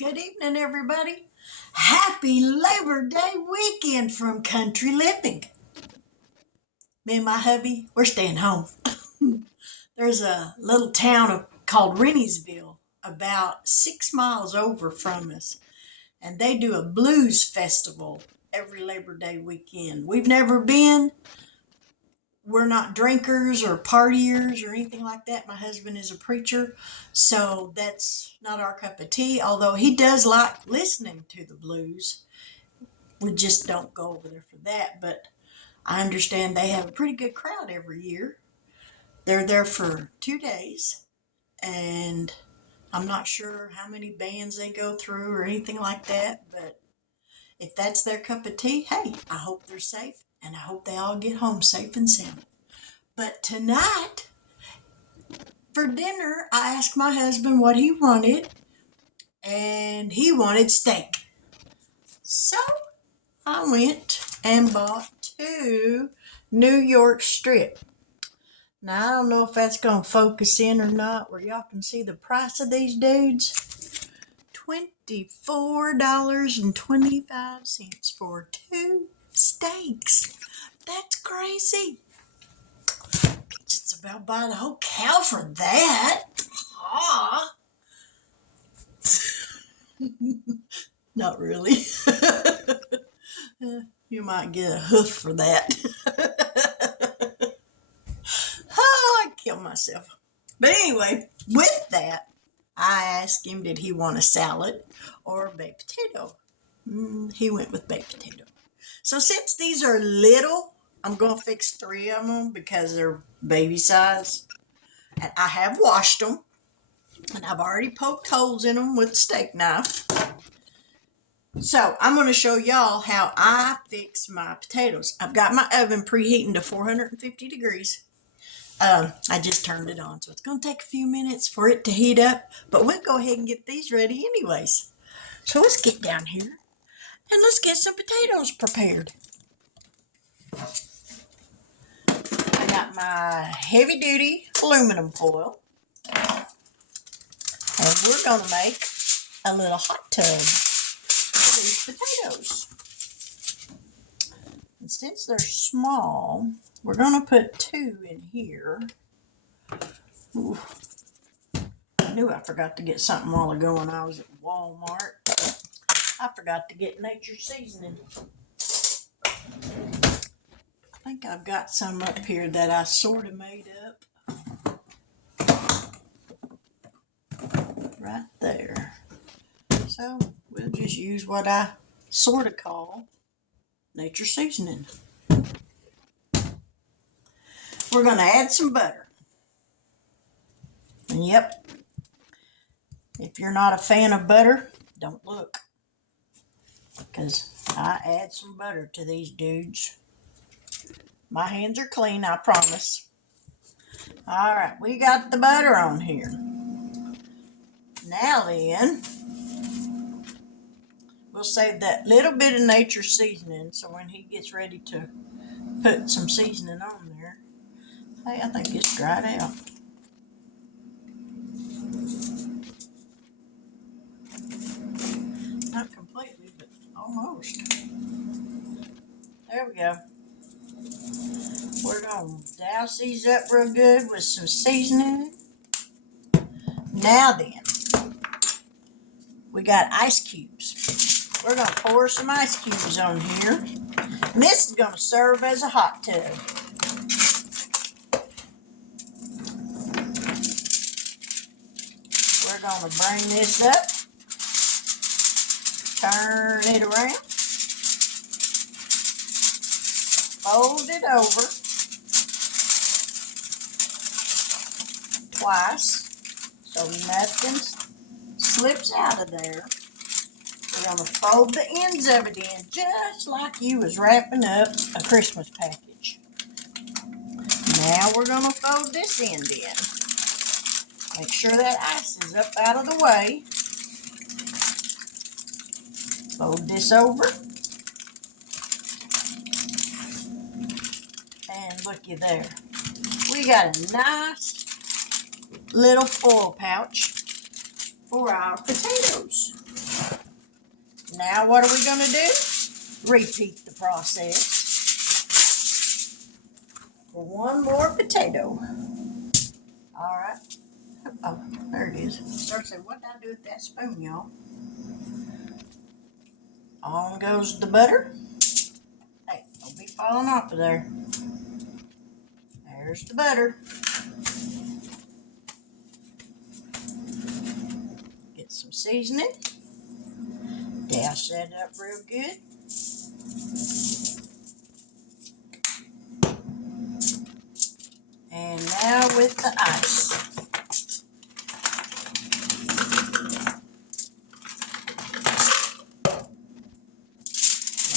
Good evening, everybody. Happy Labor Day weekend from Country Living. Me and my hubby, we're staying home. There's a little town called Renniesville about 6 miles over from us, and they do a blues festival every Labor Day weekend. We've never been. We're not drinkers or partiers or anything like that. My husband is a preacher, so that's not our cup of tea, although he does like listening to the blues. We just don't go over there for that, but I understand they have a pretty good crowd every year. They're there for 2 days, and I'm not sure how many bands they go through or anything like that, but if that's their cup of tea, hey, I hope they're safe, and I hope they all get home safe and sound. But tonight, for dinner, I asked my husband what he wanted, and he wanted steak. So I went and bought two New York strip. Now, I don't know if that's going to focus in or not, where y'all can see the price of these dudes. $24.25 for two steaks. That's crazy. Just about buy the whole cow for that. Ah. Not really. You might get a hoof for that. Oh, I'd kill myself. But anyway, with that, I asked him, did he want a salad or a baked potato? He went with baked potato. So since these are little, I'm going to fix three of them because they're baby size. And I have washed them. And I've already poked holes in them with a steak knife. So I'm going to show y'all how I fix my potatoes. I've got my oven preheating to 450 degrees. I just turned it on, so it's going to take a few minutes for it to heat up, but we'll go ahead and get these ready anyways. So let's get down here and let's get some potatoes prepared. I got my heavy duty aluminum foil, and we're going to make a little hot tub for these potatoes. And since they're small, we're going to put two in here. Ooh. I knew I forgot to get something while ago when I was at Walmart. I forgot to get nature seasoning. I think I've got some up here that I sort of made up. Right there. So we'll just use what I sort of call nature seasoning. We're going to add some butter. And yep, if you're not a fan of butter, don't look. Because I add some butter to these dudes. My hands are clean, I promise. All right, we got the butter on here. Now then, we'll save that little bit of nature seasoning so when he gets ready to put some seasoning on there. Hey, I think it's dried out. Not completely, but almost. There we go. We're going to douse these up real good with some seasoning. Now then, we got ice cubes. We're going to pour some ice cubes on here. And this is going to serve as a hot tub. We're going to bring this up. Turn it around. Fold it over twice so nothing slips out of there. We're going to fold the ends of it in just like you was wrapping up a Christmas package. Now we're going to fold this end in. Make sure that ice is up out of the way. Fold this over. And looky there. We got a nice little foil pouch for our potatoes. Now what are we going to do? Repeat the process for one more potato. All right. Oh, there it is. Start saying, what did I do with that spoon, y'all? On goes the butter. Hey, don't be falling off of there. There's the butter. Get some seasoning. Dash that up real good. And now with the ice.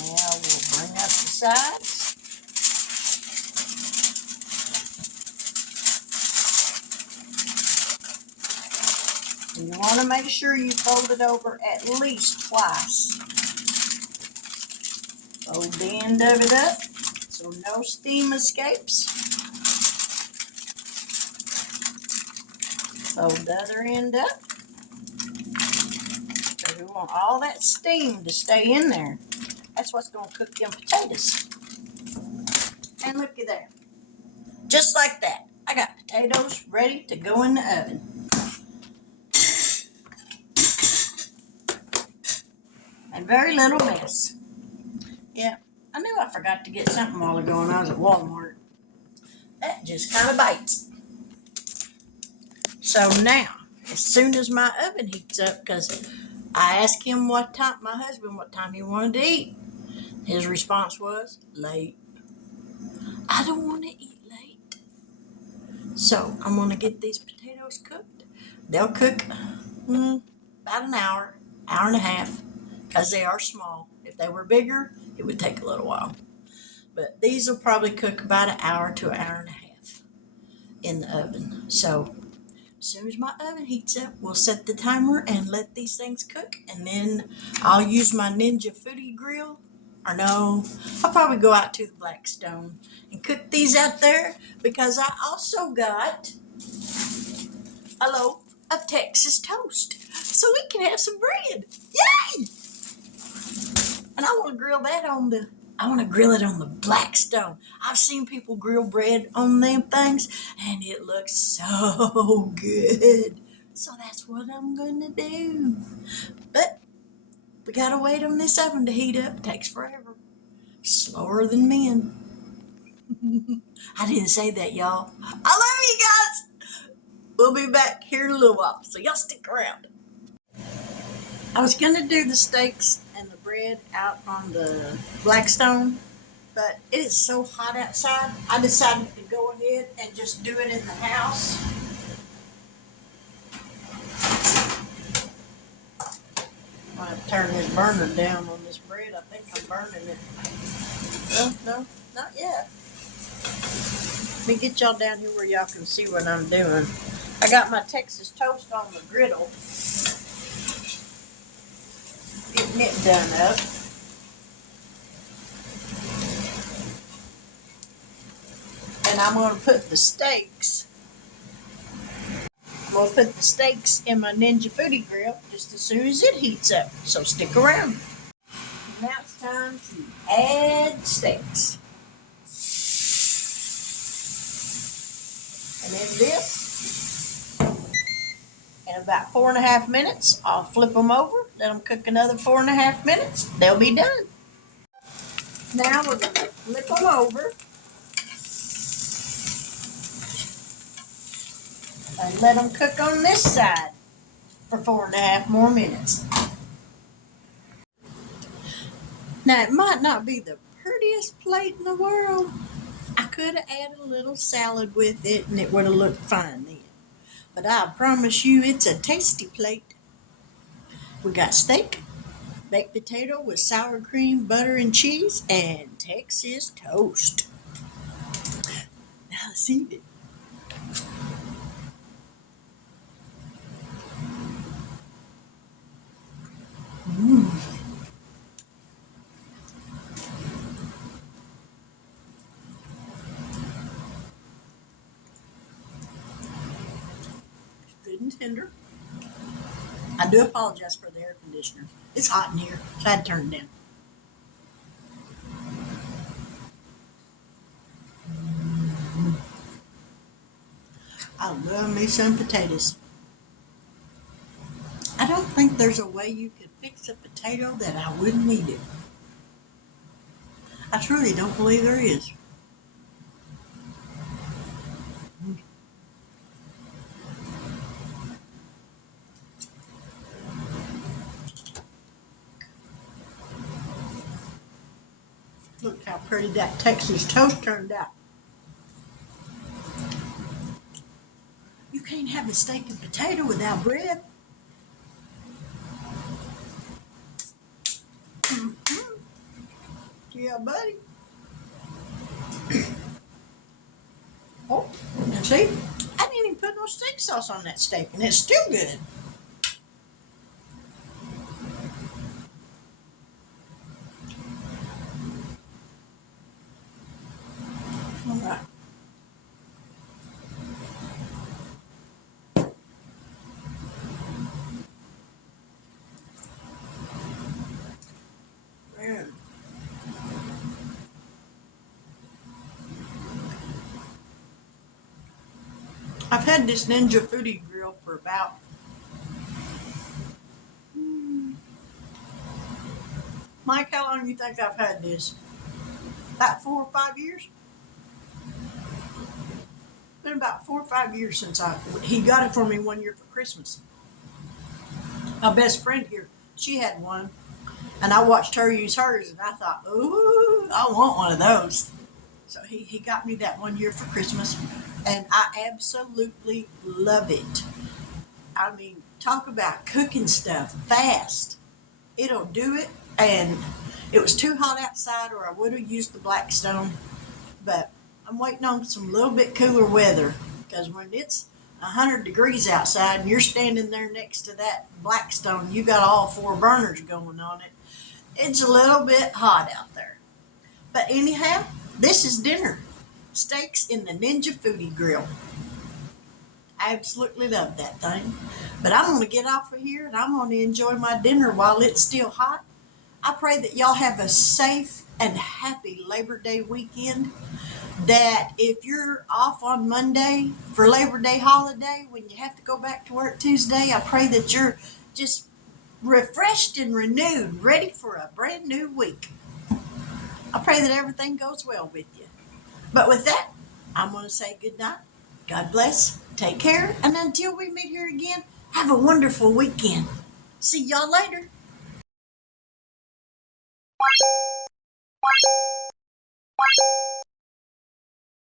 Now we'll bring up the sides. And you want to make sure you fold it over at least twice. Fold the end of it up so no steam escapes. Fold the other end up. So we want all that steam to stay in there. That's what's going to cook them potatoes. And looky there. Just like that. I got potatoes ready to go in the oven. And very little mess. Yeah, I knew I forgot to get something while ago when I was at Walmart. That just kind of bites. So now, as soon as my oven heats up, because I asked him my husband what time he wanted to eat. His response was, late. I don't want to eat late. So I'm going to get these potatoes cooked. They'll cook about an hour and a half, because they are small. If they were bigger, it would take a little while. But these will probably cook about an hour to an hour and a half in the oven. So as soon as my oven heats up, we'll set the timer and let these things cook. And then I'll use my Ninja Foodi grill. Or no, I'll probably go out to the Blackstone and cook these out there, because I also got a loaf of Texas toast, so we can have some bread. Yay! And I want to grill it on the Blackstone. I've seen people grill bread on them things, and it looks so good. So that's what I'm going to do. But we got to wait on this oven to heat up. It takes forever. Slower than men. I didn't say that, y'all. I love you guys. We'll be back here in a little while, so y'all stick around. I was going to do the steaks and the bread out on the Blackstone, but it is so hot outside, I decided to go ahead and just do it in the house. I'm going to turn this burner down on this bread. I think I'm burning it. No, not yet. Let me get y'all down here where y'all can see what I'm doing. I got my Texas toast on the griddle. Getting it done up. And I'm going to put the steaks. I'm going to put the steaks in my Ninja Foodi grill just as soon as it heats up. So stick around. Now it's time to add steaks. And then this, in about 4.5 minutes, I'll flip them over, let them cook another 4.5 minutes. They'll be done. Now we're going to flip them over and let them cook on this side for 4.5 more minutes. Now, it might not be the prettiest plate in the world. I could have added a little salad with it and it would have looked fine then. But I promise you, it's a tasty plate. We got steak, baked potato with sour cream, butter, and cheese, and Texas toast. Now let's eat it. Good and tender. I do apologize for the air conditioner. It's hot in here, so I had to turn it down. I love me some potatoes. I don't think there's a way you could fix a potato that I wouldn't eat it. I truly don't believe there is. Look how pretty that Texas toast turned out. You can't have a steak and potato without bread. Mm-hmm. Yeah, buddy. Oh, and see, I didn't even put no steak sauce on that steak, and it's still good. All right. Man. I've had this Ninja Foodie Grill for about Mike, how long do you think I've had this? About 4 or 5 years? Been about 4 or 5 years since he got it for me one year for Christmas. My best friend here, she had one, and I watched her use hers, and I thought, ooh, I want one of those. So he got me that one year for Christmas, and I absolutely love it. I mean, talk about cooking stuff fast. It'll do it, and it was too hot outside, or I would have used the Blackstone, but I'm waiting on some little bit cooler weather, because when it's 100 degrees outside and you're standing there next to that Blackstone, you got all four burners going on it. It's a little bit hot out there. But anyhow, this is dinner. Steaks in the Ninja Foodie Grill. I absolutely love that thing. But I'm going to get off of here and I'm going to enjoy my dinner while it's still hot. I pray that y'all have a safe and happy Labor Day weekend. That if you're off on Monday for Labor Day holiday, when you have to go back to work Tuesday, I pray that you're just refreshed and renewed, ready for a brand new week. I pray that everything goes well with you. But with that, I'm going to say good night. God bless. Take care. And until we meet here again, have a wonderful weekend. See y'all later.